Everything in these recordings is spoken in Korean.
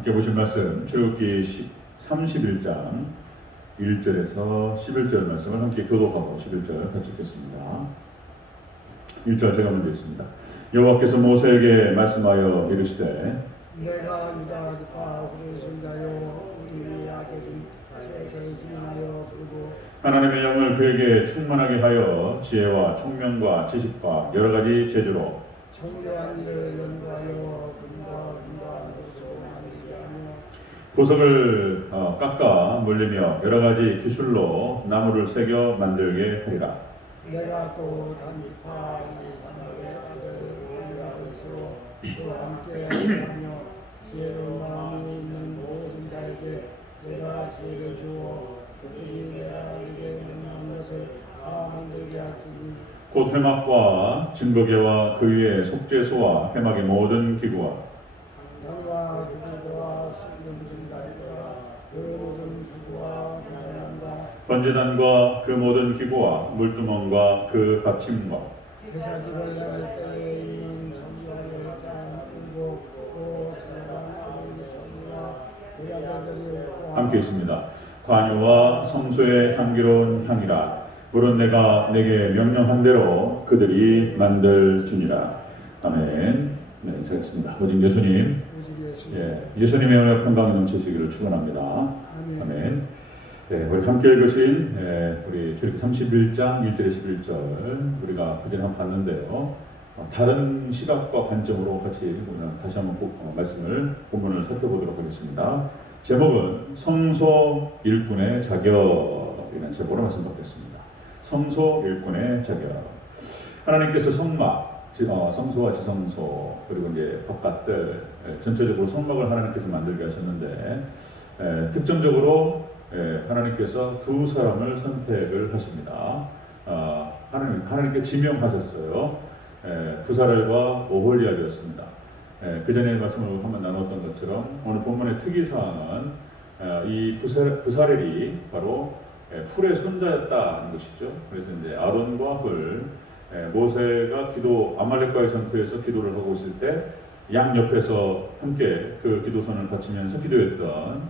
함께 보신 말씀 출애굽기 10 31장 1절에서 11절 말씀을 함께 교독하고 11절 같이 읽겠습니다. 1절 제가 먼저 읽습니다. 여호와께서 모세에게 말씀하여 이르시되 내가 유다 지파 우리 손자요 우리 아들이 세세에 증하여 부르고 하나님의 영을 그에게 충만하게 하여 지혜와 총명과 지식과 여러 가지 재주로 청대한 일을 연구하여 금과 금과 옷으로 만들게 하며 보석을 어, 깎아 물리며 여러 가지 기술로 나무를 새겨 만들게 하리라. 내가 또 단지파 이사마의 아들 올리아스로 또 함께 하며 지혜로운 마음이 있는 모든 자에게 내가 지혜를 주어 그들이 내가 이게 명한 것을 다 만들게 할지니 곧 해막과 증거계와 그 위에 속죄소와 해막의 모든 기구와 그들과 수금 증가리와 그 모든 기구와 장난과 번제단과 그 모든 기구와 물두멍과 그 받침과 회사집을 나갈 때에 있는 전부의 장 일곱 또 사람 아버지 전부와 그 아들들이 또 함께 있습니다. 관유와 성소의 향기로운 향이라 물은 내가 내게 명령한 대로 그들이 만들지니라. 아멘. 네, 인사했습니다. 오직 예수님. 예, 예수님의 영역 건강이 넘치시기를 축원합니다. 아멘. 아멘. 네, 우리 함께 읽으신 예, 우리 출애굽 31장 1절에 11절 우리가 그전에 한번 봤는데요. 어, 다른 시각과 관점으로 같이 오늘 다시 한번 꼭, 어, 말씀을 본문을 살펴보도록 하겠습니다. 제목은 성소 일꾼의 자격이라는 제목으로 말씀드리겠습니다. 성소 일꾼의 자격. 하나님께서 성막, 지- 어, 성소와 지성소 그리고 이제 바깥들 예, 전체적으로 성막을 하나님께서 만들게 하셨는데 예, 특정적으로 예, 하나님께서 두 사람을 선택을 하십니다. 아, 하나님 하나님께 지명하셨어요. 예, 부사렐과 오홀리아였습니다. 예, 그 전에 말씀을 한번 나눴던 것처럼 오늘 본문의 특이사항은 어, 이 부사, 부사렐이 바로 예, 훌의 손자였다는 것이죠. 그래서 이제 아론과 훌, 예, 모세가 기도 아말렉과의 전투에서 기도를 하고 있을 때 양 옆에서 함께 그 기도선을 바치면서 기도했던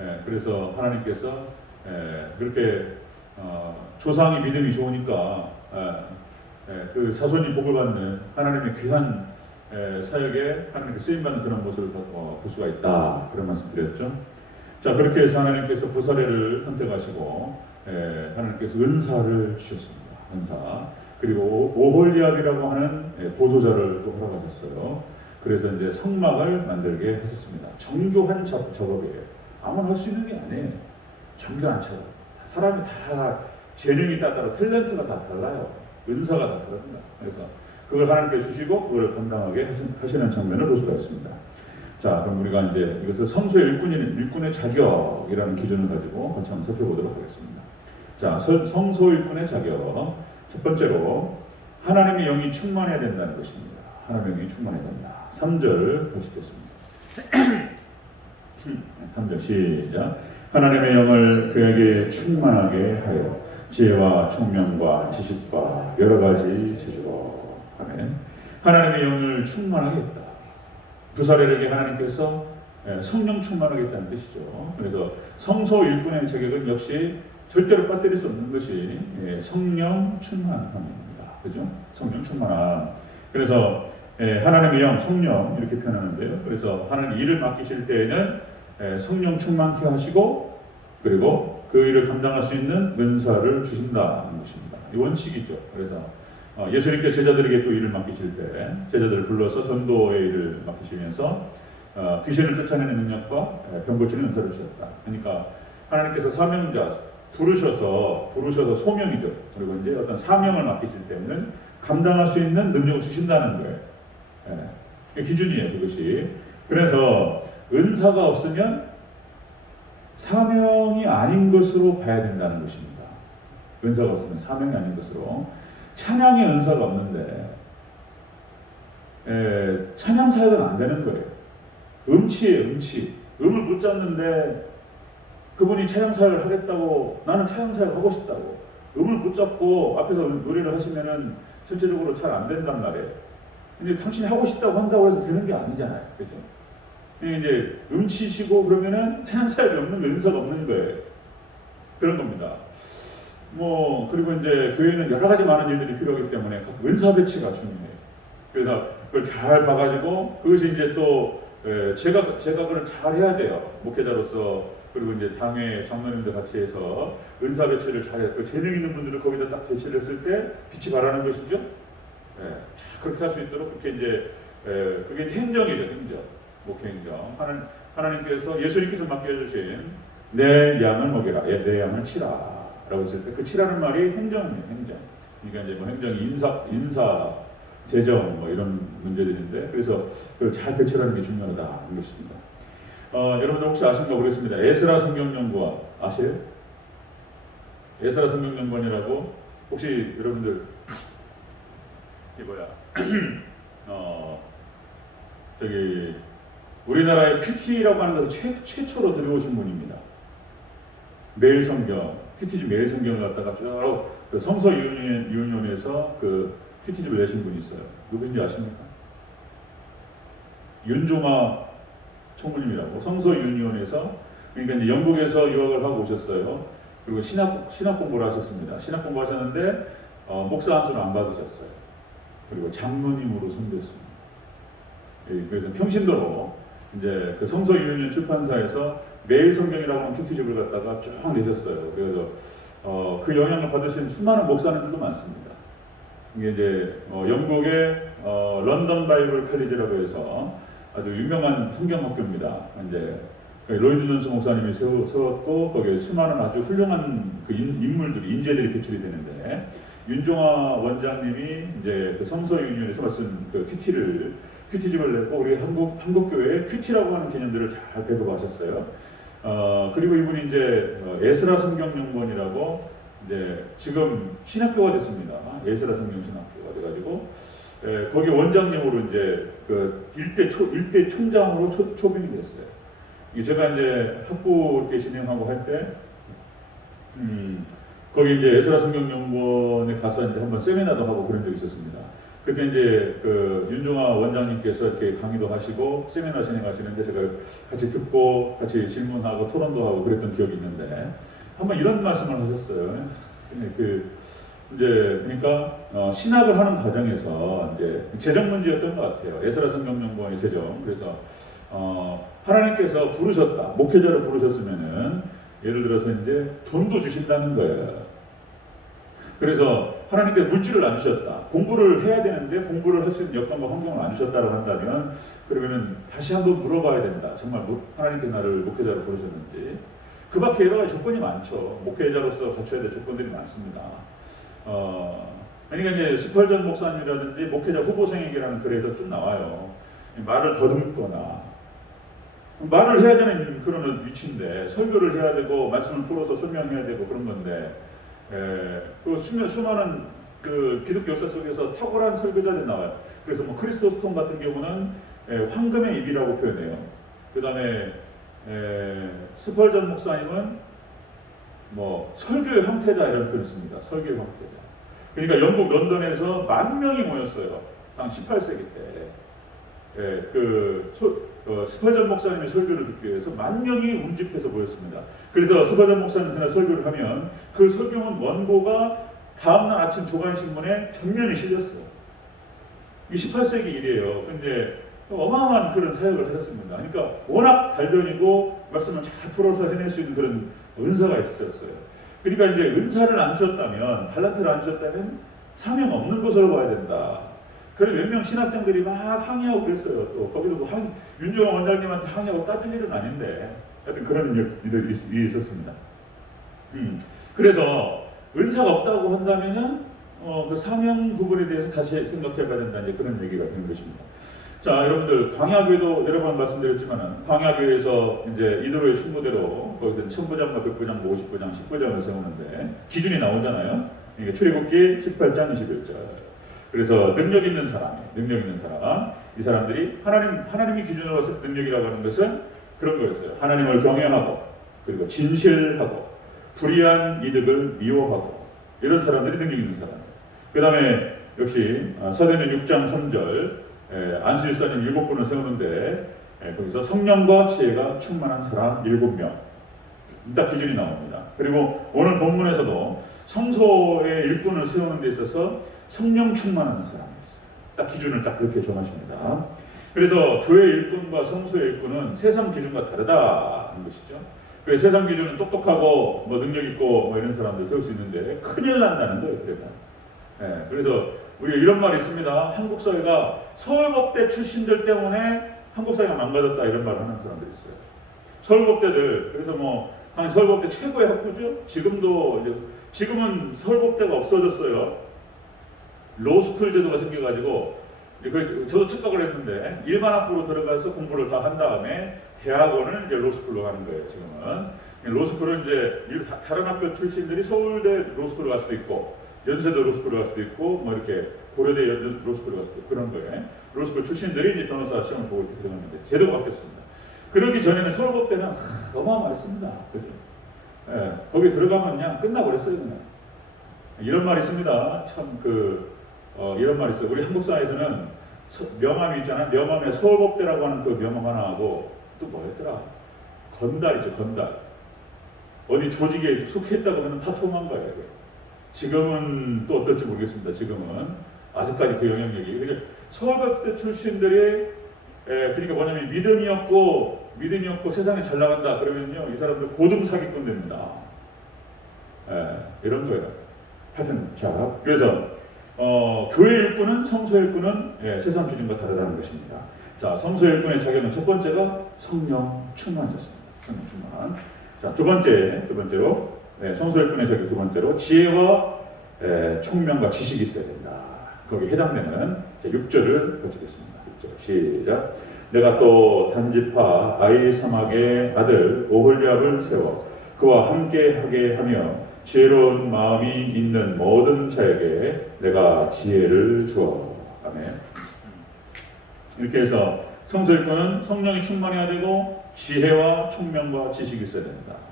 예, 그래서 하나님께서 예, 그렇게 어, 조상이 믿음이 좋으니까 예, 예, 그 자손이 복을 받는 하나님의 귀한 예, 사역에 하나님께 쓰임 받는 그런 모습을 어, 볼 수가 있다 그런 말씀 드렸죠. 자 그렇게 해서 하나님께서 부사례를 선택하시고 예, 하나님께서 은사를 주셨습니다. 은사 그리고 오홀리압이라고 하는 예, 보조자를 또 허락하셨어요. 그래서 이제 성막을 만들게 하셨습니다. 정교한 작, 작업이에요. 아무나 할 수 있는 게 아니에요. 정교한 작업. 사람이 다 재능이 다 따라 탤런트가 다 달라요. 은사가 다 다릅니다. 그래서 그걸 하나님께 주시고 그걸 하신- 하시는 장면을 볼 수가 있습니다. 자, 그럼 우리가 이제 이것을 성소의 일꾼인 일꾼의 자격이라는 기준을 가지고 같이 한번 살펴보도록 하겠습니다. 자, 서- 성소 일꾼의 자격. 첫 번째로 하나님의 영이 충만해야 된다는 것입니다. 하나님의 영이 충만해야 된다. 3절 같이 읽겠습니다. 3절 시작. 하나님의 영을 그에게 충만하게 하여 지혜와 총명과 지식과 여러 가지 재주로 아멘. 하나님의 영을 충만하게 했다. 부사렐에게 하나님께서 예, 성령 충만하겠다는 뜻이죠. 그래서 성소 일꾼의 자격은 역시 절대로 빠뜨릴 수 없는 것이 예, 성령 충만함입니다. 그죠? 성령 충만함. 그래서 예, 하나님의 영, 성령 이렇게 표현하는데요. 그래서 하나님 일을 맡기실 때에는 예, 성령 충만케 하시고 그리고 그 일을 감당할 수 있는 은사를 주신다는 것입니다. 이 원칙이죠. 그래서 어, 예수님께 제자들에게 또 일을 맡기실 때 제자들을 불러서 전도의 일을 맡기시면서 어, 귀신을 쫓아내는 능력과 예, 병 고치는 은사를 주셨다. 그러니까 하나님께서 사명자 부르셔서 부르셔서 소명이죠. 그리고 이제 어떤 사명을 맡기실 때는 감당할 수 있는 능력을 주신다는 거예요. 예, 기준이에요, 그것이. 그래서 은사가 없으면 사명이 아닌 것으로 봐야 된다는 것입니다. 은사가 없으면 사명이 아닌 것으로. 찬양의 은사가 없는데, 에, 찬양 사역은 안 되는 거예요. 음치예요, 음치. 음을 못 잡는데, 그분이 사역을 하겠다고, 나는 사역 하고 싶다고. 음을 못 잡고 앞에서 노래를 하시면은 전체적으로 잘 안 된단 말이에요. 근데 당신이 하고 싶다고 한다고 해서 되는 게 아니잖아요. 그죠? 이제 음치시고 그러면은 찬양사역이 없는. 은사가 없는 거예요. 그런 겁니다. 뭐 그리고 이제 교회는 여러 가지 많은 일들이 필요하기 때문에 각 은사 배치가 중요해요. 그래서 그걸 잘 봐가지고 그것이 이제 또 에, 제가 제가 그걸 잘 해야 돼요. 목회자로서 그리고 이제 당회 장로님들 같이 해서 은사 배치를 잘해. 그 재능 있는 분들을 거기다 딱 배치를 했을 때 빛이 발하는 것이죠. 예, 자, 그렇게 할 수 있도록 그렇게 이제 에, 그게 이제 행정이죠, 행정, 목회 행정. 하나님, 하나님께서 예수님께서 맡겨주신 내 양을 먹여라, 예, 내 양을 치라라고 했을 때 그 치라는 말이 행정이에요, 행정. 그러니까 이제 뭐 행정, 인사, 인사, 재정 뭐 이런 문제들인데 그래서 그걸 잘 배치하는 게 중요하다 는 것입니다. 어, 여러분들 혹시 아신가 모르겠습니다. 에스라 성경연구원 아세요? 에스라 성경연구원이라고 혹시 여러분들 이 뭐야? 어 저기 우리나라의 큐티라고 하는 것을 최, 최초로 들여오신 분입니다. 매일 성경, 큐티집 매일 성경을 갖다가 쭉그 성서 유니온, 유니온에서 그 큐티집을 내신 분이 있어요. 누구인지 아십니까? 윤종아 총무님이라고 성서 유니온에서 그러니까 이제 영국에서 유학을 하고 오셨어요. 그리고 신학 신학 공부를 하셨습니다. 신학 공부 하셨는데 어, 목사 안수를 안 받으셨어요. 그리고 장로님으로 선대했습니다. 예, 그래서 평신도로 이제 그 성서 유니온 출판사에서 매일 성경이라고 하는 큐티집을 갖다가 쭉 내셨어요. 그래서 어, 그 영향을 받으신 수많은 목사님들도 많습니다. 이게 이제 어, 영국의 어, 런던 바이블 칼리지라고 해서 아주 유명한 성경학교입니다. 이제 그 로이드 존스 목사님이 세웠고 거기에 수많은 아주 훌륭한 그 인, 인물들이 인재들이 배출이 되는데 윤종화 원장님이 이제 그 성서 유니온에서 말씀 그 큐티를 큐티집을 냈고 우리 한국 한국 교회에 큐티라고 하는 개념들을 잘 배도하셨어요. 어 그리고 이분이 이제 어, 에스라 성경연구원이라고 이제 지금 신학교가 됐습니다. 에스라 성경 신학교가 돼가지고 에, 거기 원장님으로 이제 그 일대 초 일대 총장으로 초, 초빙이 됐어요. 제가 이제 학부 이렇게 진행하고 할 때, 음, 거기 이제 에스라 성경연구원에 가서 이제 한번 세미나도 하고 그런 적이 있었습니다. 그때 이제 그 윤종아 원장님께서 이렇게 강의도 하시고 세미나 진행하시는데 제가 같이 듣고 같이 질문하고 토론도 하고 그랬던 기억이 있는데 한번 이런 말씀을 하셨어요. 그 이제 그러니까 어, 신학을 하는 과정에서 이제 재정 문제였던 것 같아요. 에스라 성경연구원의 재정. 그래서 어, 하나님께서 부르셨다, 목회자를 부르셨으면은 예를 들어서 이제 돈도 주신다는 거예요. 그래서 하나님께 물질을 안 주셨다. 공부를 해야 되는데 공부를 할 수 있는 여건과 환경을 안 주셨다고 한다면 그러면은 다시 한번 물어봐야 된다. 정말 목- 하나님께 나를 목회자로 부르셨는지. 그 밖에 여러 가지 조건이 많죠. 목회자로서 갖춰야 될 조건들이 많습니다. 어, 그러니까 이제 스펄전 목사님이라든지 목회자 후보생에게라는 글에서 쭉 나와요. 말을 더듬거나 말을 해야 되는 그런 위치인데 설교를 해야 되고 말씀을 풀어서 설명해야 되고 그런 건데 에, 그 수면 수많은 그 기독교 역사 속에서 탁월한 설교자들이 나와요. 그래서 뭐 크리스토스톤 같은 경우는 에, 황금의 입이라고 표현해요. 그 다음에 스펄전 목사님은 뭐 설교의 황태자 이런 표현을 씁니다. 설교의 황태자. 그러니까 영국 런던에서 만 명이 모였어요. 당 18세기 때. 예, 그 소, 어, 스파전 목사님의 설교를 듣기 위해서 만 명이 운집해서 모였습니다. 그래서 스파전 목사님 그날 설교를 하면 그 설교문 원고가 다음날 아침 조간신문에 전면에 실렸어요. 이게 18세기 일이에요. 근데 어마어마한 그런 사역을 하셨습니다. 그러니까 워낙 달변이고 말씀을 잘 풀어서 해낼 수 있는 그런 은사가 있으셨어요. 그러니까 이제 은사를 안 주셨다면, 달란트를 안 주셨다면 사명 없는 것으로 봐야 된다. 그래 몇 명 신학생들이 막 항의하고 그랬어요. 또 거기도 뭐 항, 윤종환 원장님한테 항의하고 따질 일은 아닌데 하여튼 그런 일- 일들이 있었습니다. 음, 그래서 은사가 없다고 한다면은 어, 그 사명 부분에 대해서 다시 생각해봐야 된다 이제 그런 얘기가 되는 것입니다. 자, 여러분들 광야교회도 여러 번 말씀드렸지만은 광야교회에서 이제 이도로의 충고대로 거기서 천부장과 백부장, 오십부장, 십부장을 세우는데 기준이 나오잖아요. 이게 출애굽기 18장 21절. 그래서 능력 있는 사람, 능력 있는 사람, 이 사람들이 하나님 하나님이 기준으로 때 능력이라고 하는 것은 그런 거였어요. 하나님을 경외하고 그리고 진실하고 불의한 이득을 미워하고 이런 사람들이 능력 있는 사람. 그 다음에 역시 아, 사도행전 6장 3절 에, 안수일사님 일곱 분을 세우는데 예, 거기서 성령과 지혜가 충만한 사람 일곱 명. 딱 기준이 나옵니다. 그리고 오늘 본문에서도 성소의 일꾼을 세우는 데 있어서 성령 충만한 사람이 있어요. 딱 기준을 딱 그렇게 정하십니다. 그래서 교회 일꾼과 성소의 일꾼은 세상 기준과 다르다는 것이죠. 그 세상 기준은 똑똑하고 뭐 능력 있고 뭐 이런 사람들 세울 수 있는데 큰일 난다는 거예요. 예, 그래서 우리 이런 말이 있습니다. 한국 사회가 서울법대 출신들 때문에 한국 사회가 망가졌다 이런 말을 하는 사람들이 있어요. 서울법대들 그래서 뭐한 서울법대 최고의 학부죠. 지금도 이제 지금은 서울법대가 없어졌어요. 로스쿨 제도가 생겨가지고 저도 착각을 했는데 일반 학부로 들어가서 공부를 다 한 다음에 대학원을 이제 로스쿨로 가는 거예요. 지금은 로스쿨은 이제 다른 학교 출신들이 서울대 로스쿨을 갈 수도 있고 연세대 로스쿨을 갈 수도 있고 뭐 이렇게 고려대 연- 로스쿨을 갈 수도 있고 그런 거예요. 로스쿨 출신들이 이제 변호사 시험을 보고 이렇게 들어가는데 제도가 바뀌었습니다. 그러기 전에는 서울법대는 하, 어마어마했습니다. 그죠? 예, 거기 들어가면 그냥 끝나버렸어요 그냥. 이런 말이 있습니다. 참 그 어, 이런 말이 있어요. 우리 한국 사회에서는 서- 명함이 있잖아. 명함에 서울법대라고 하는 그 명함 하나 하고 또 뭐였더라? 건달이죠 건달. 어디 조직에 속했다고 하면 다 통한 거예요. 지금은 또 어떨지 모르겠습니다. 지금은 아직까지 그 영향력이. 그러니까 서울법대 출신들이 에, 그러니까 뭐냐면 믿음이 없고 믿음이 없고 세상에 잘 나간다 그러면요 이 사람들 고등 사기꾼 됩니다. 에, 이런 거예요. 하여튼 자 그래서 어, 교회 일꾼은 성소 일꾼은 예, 세상 기준과 다르다는 것입니다. 자 성소 일꾼의 자격은 첫 번째가 성령 충만이었습니다. 성령 충만. 자두 번째 두 번째로 예, 성소 일꾼의 자격 두 번째로 지혜와 예, 총명과 지식이 있어야 된다. 거기 해당되는 6절을 거치겠습니다. 6절 시작. 내가 또 단지파 아이 사막의 아들 오홀리압을 세워 그와 함께하게 하며 지혜로운 마음이 있는 모든 자에게 내가 지혜를 주어. 아멘. 이렇게 해서 성소일꾼은 성령이 충만해야 되고 지혜와 총명과 지식이 있어야 된다.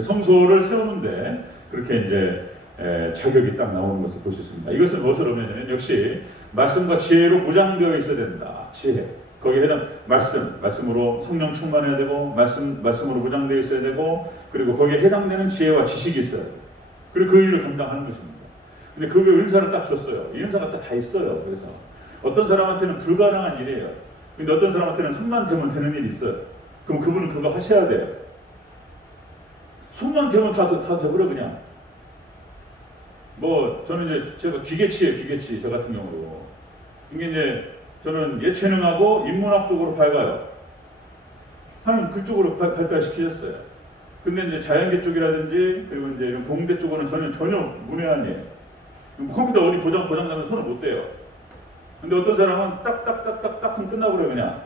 성소를 세우는데 그렇게 이제 에, 자격이 딱 나오는 것을 볼 수 있습니다. 이것은 무엇을 의미하냐면 역시 말씀과 지혜로 무장되어 있어야 된다. 지혜. 거기에 해당 말씀, 말씀으로 성령 충만해야 되고 말씀 말씀으로 무장되어 있어야 되고 그리고 거기에 해당되는 지혜와 지식이 있어야 돼요. 그리고 그 일을 감당하는 것입니다. 근데 그게 은사를 딱 줬어요. 이 은사가 딱 다 있어요. 그래서 어떤 사람한테는 불가능한 일이에요. 근데 어떤 사람한테는 손만 대면 되는 일이 있어요. 그럼 그분은 그거 하셔야 돼요. 손만 대면 다, 다 돼버려 그냥. 뭐 저는 이제 제가 기계치예요 기계치 저 같은 경우로. 이게 이제 저는 예체능하고 인문학 쪽으로 밝아요. 하는 그쪽으로 발- 발달시키셨어요. 근데 이제 자연계 쪽이라든지 그리고 이제 이런 공대 쪽으로는 저는 전혀 문외한이에요 컴퓨터 어디 고장 고장 나면 손을 못 대요. 근데 어떤 사람은 딱딱딱딱딱 하면 끝나버려요 그냥.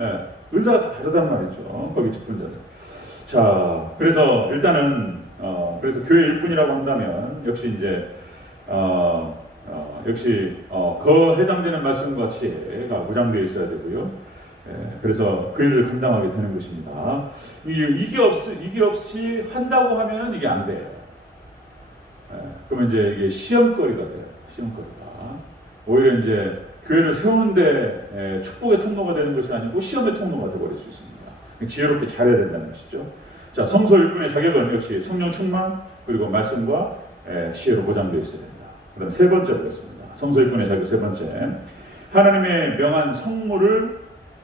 예, 의사가 다 다르단 말이죠. 거기 직분자들 자, 그래서 일단은 어, 그래서 교회 일꾼이라고 한다면 역시 이제 어, 어, 역시 어, 그 해당되는 말씀과 지혜가 무장되어 있어야 되고요. 예, 그래서 그 일을 감당하게 되는 것입니다. 이게, 이게 없 이게 없이 한다고 하면은 이게 안 돼요. 예, 그러면 이제 이게 시험거리가 돼요. 시험거리가 오히려 이제 교회를 세우는데 예, 축복의 통로가 되는 것이 아니고 시험의 통로가 되어버릴 수 있습니다. 지혜롭게 잘해야 된다는 것이죠. 자, 성소 일꾼의 자격은 역시 성령 충만 그리고 말씀과 에, 지혜로 보장되어 있어야 된다. 그다음 세 번째 보겠습니다. 성소 일꾼의 자격 세 번째. 하나님의 명한 성물을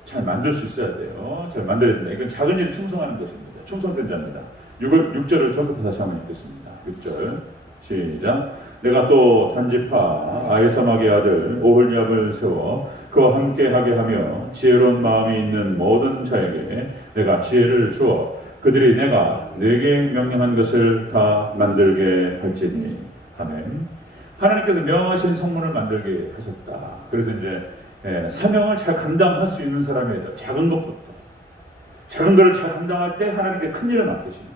잘 만들 수 있어야 돼요. 잘 만들어야 된다. 이건 작은 일에 충성하는 것입니다. 충성된 자입니다. 6월, 6절을 처음부터 다시 한번 읽겠습니다. 6절 시작. 내가 또 단지파 아이사막의 아들 오홀리압을 세워 그와 함께 하게 하며 지혜로운 마음이 있는 모든 자에게 내가 지혜를 주어 그들이 내가 내게 명령한 것을 다 만들게 할지니 아멘. 하나님께서 명하신 성문을 만들게 하셨다. 그래서 이제 예, 사명을 잘 감당할 수 있는 사람이야 돼. 작은 것부터 작은 것을 잘 감당할 때 하나님께 큰 일을 맡기십니다.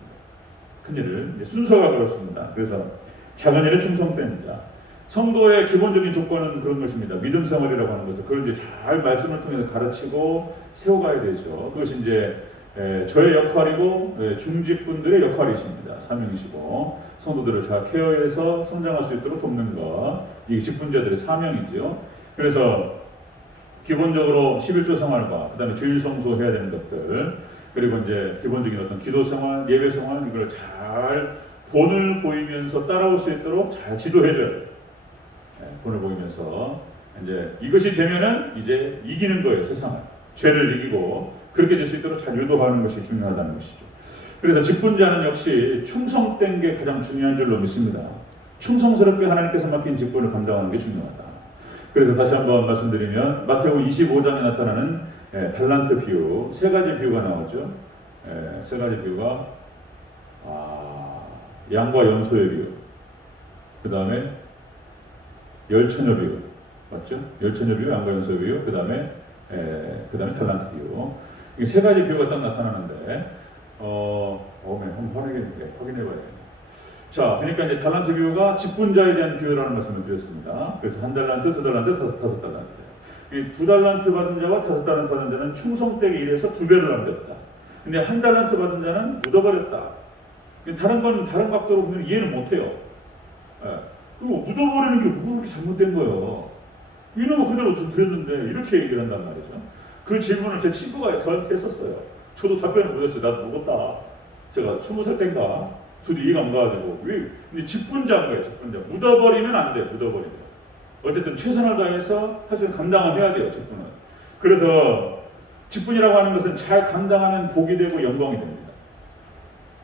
큰 일을 순서가 그렇습니다. 그래서 작은 일에 충성된 자. 성도의 기본적인 조건은 그런 것입니다. 믿음 생활이라고 하는 것을 그걸 이제 잘 말씀을 통해서 가르치고 세워가야 되죠. 그것이 이제 에, 저의 역할이고 에, 중직분들의 역할이십니다. 사명이시고 성도들을 잘 케어해서 성장할 수 있도록 돕는 것 이게 직분자들의 사명이죠. 그래서 기본적으로 11조 생활과 그다음에 주일 성수해야 되는 것들 그리고 이제 기본적인 어떤 기도 생활, 예배 생활 이걸 잘 본을 보이면서 따라올 수 있도록 잘 지도해줘야 돼요. 네, 본을 보이면서 이제 이것이 되면은 이제 이기는 거예요 세상을 죄를 이기고 그렇게 될 수 있도록 잘 유도하는 것이 중요하다는 것이죠. 그래서 직분자는 역시 충성된 게 가장 중요한 줄로 믿습니다. 충성스럽게 하나님께서 맡긴 직분을 감당하는 게 중요하다. 그래서 다시 한번 말씀드리면 마태복음 25장에 나타나는 예, 달란트 비유 세 가지 비유가 나오죠. 예, 세 가지 비유가 아, 양과 염소의 비유, 그 다음에 열처녀 비유, 맞죠? 열처녀 비유, 양과 염소의 비유, 그 다음에 그 다음에 달란트 비유. 이세 가지 비유가 딱 나타나는데 어, 어, 네, 한번 확인해, 네, 확인해봐야겠네요. 자, 그러니까 이제 달란트 비유가 직분자에 대한 비유라는 말씀을 드렸습니다. 그래서 한 달란트, 두 달란트, 다섯, 다섯 달란트. 이 두 달란트 받은 자와 다섯 달란트 받은 자는 충성되게 일해서 두 배를 남겼다. 근데 한 달란트 받은 자는 묻어버렸다. 다른 건 다른 각도로 보면 이해를 못해요. 예. 그리고 묻어버리는 게 뭐가 그렇게 잘못된 거예요. 이놈은 그대로 좀 드렸는데 이렇게 얘기를 한단 말이죠. 그 질문을 제 친구가 저한테 했었어요. 저도 답변을 못했어요. 나도 먹었다. 제가 스무 살 땐가 저도 이해가 안 가가지고 왜? 근데 직분자인 거예요. 직분자. 묻어버리면 안 돼. 묻어버리면. 어쨌든 최선을 다해서 사실 감당을 해야 돼요. 직분은. 그래서 직분이라고 하는 것은 잘 감당하면 복이 되고 영광이 됩니다.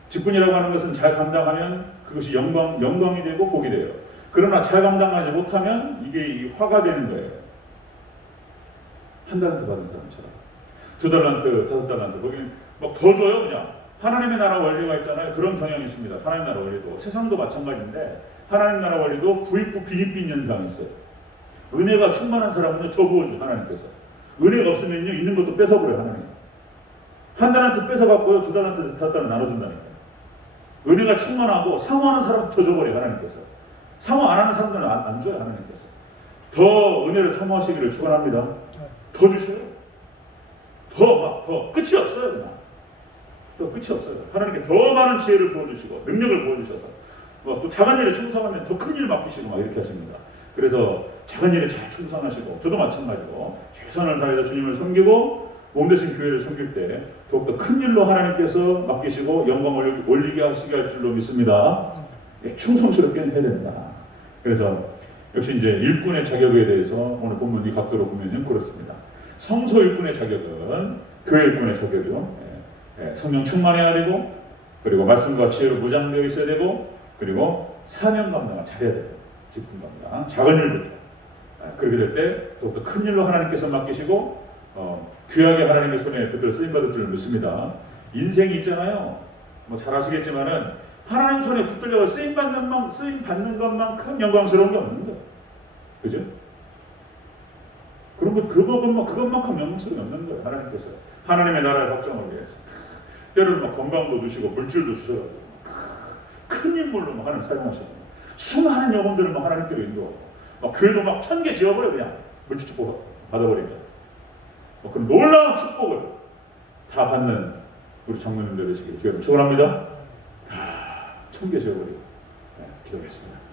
직분이라고 하는 것은 잘 감당하면 그것이 영광, 영광이 되고 복이 돼요. 그러나 잘 감당하지 못하면 이게 이 화가 되는 거예요. 한 달란트 받은 사람처럼. 두 달란트, 다섯 달란트. 거기는 막더 줘요, 그냥. 하나님의 나라 원리가 있잖아요. 그런 경향이 있습니다. 하나님 나라 원리도. 세상도 마찬가지인데, 하나님 나라 원리도 부익부 빈익빈 현상이 있어요. 은혜가 충만한 사람은 더 부어줘, 하나님께서. 은혜가 없으면요, 있는 것도 뺏어버려요, 하나님. 한 달란트 뺏어갖고요, 두 달란트, 다섯 달란트 나눠준다니까요. 은혜가 충만하고 상호하는 사람 더 줘버려요, 하나님께서. 상호 안 하는 사람들은 안, 안 줘요, 하나님께서. 더 은혜를 사모하시기를 축원합니다. 더 주셔요. 더 막, 더 끝이 없어요, 그냥. 또 끝이 없어요. 하나님께 더 많은 지혜를 부어주시고 능력을 부어주셔서 뭐 또 작은 일에 충성하면 더 큰 일 맡기시고 막 이렇게 하십니다. 그래서 작은 일에 잘 충성하시고 저도 마찬가지고 최선을 다해서 주님을 섬기고 몸 대신 교회를 섬길 때 더욱더 큰 일로 하나님께서 맡기시고 영광을 올리게 하시게 할 줄로 믿습니다. 예, 충성스럽게 해야 됩니다. 그래서 역시 이제 일꾼의 자격에 대해서 오늘 본문 이 각도로 보면 그렇습니다. 성소 일꾼의 자격은 교회 일꾼의 자격이요. 예, 예, 성령 충만해야 되고 그리고 말씀과 지혜로 무장되어 있어야 되고 그리고 사명 감당을 잘해야 되고 직분 감당 작은 일부터 예, 그렇게 될때 더욱더 큰 일로 하나님께서 맡기시고 어, 귀하게 하나님의 손에 그들 쓰임 받을 줄 믿습니다. 인생이 있잖아요. 뭐 잘 아시겠지만은 하나님 손에 붙들려 쓰임 받는 만 쓰임 받는 것만큼 영광스러운 게 없는 거예요. 그죠? 그런 것 그것만 그것만큼 게 없는 거예요. 하나님께서 하나님의 나라의 확장을 위해서 때로는 막 건강도 주시고 물질도 주셔가지고 큰 인물로 막 하나님 사용하시는 거예요. 수많은 영혼들을 막 하나님께로 인도하고 막 교회도 막 천 개 지어버려 그냥 물질 축복 받아버리면 뭐 그런 놀라운 축복을 다 받는 우리 장로님들 되시길 주여 축원합니다. 아, 천개 지어버리고 네, 기도하겠습니다.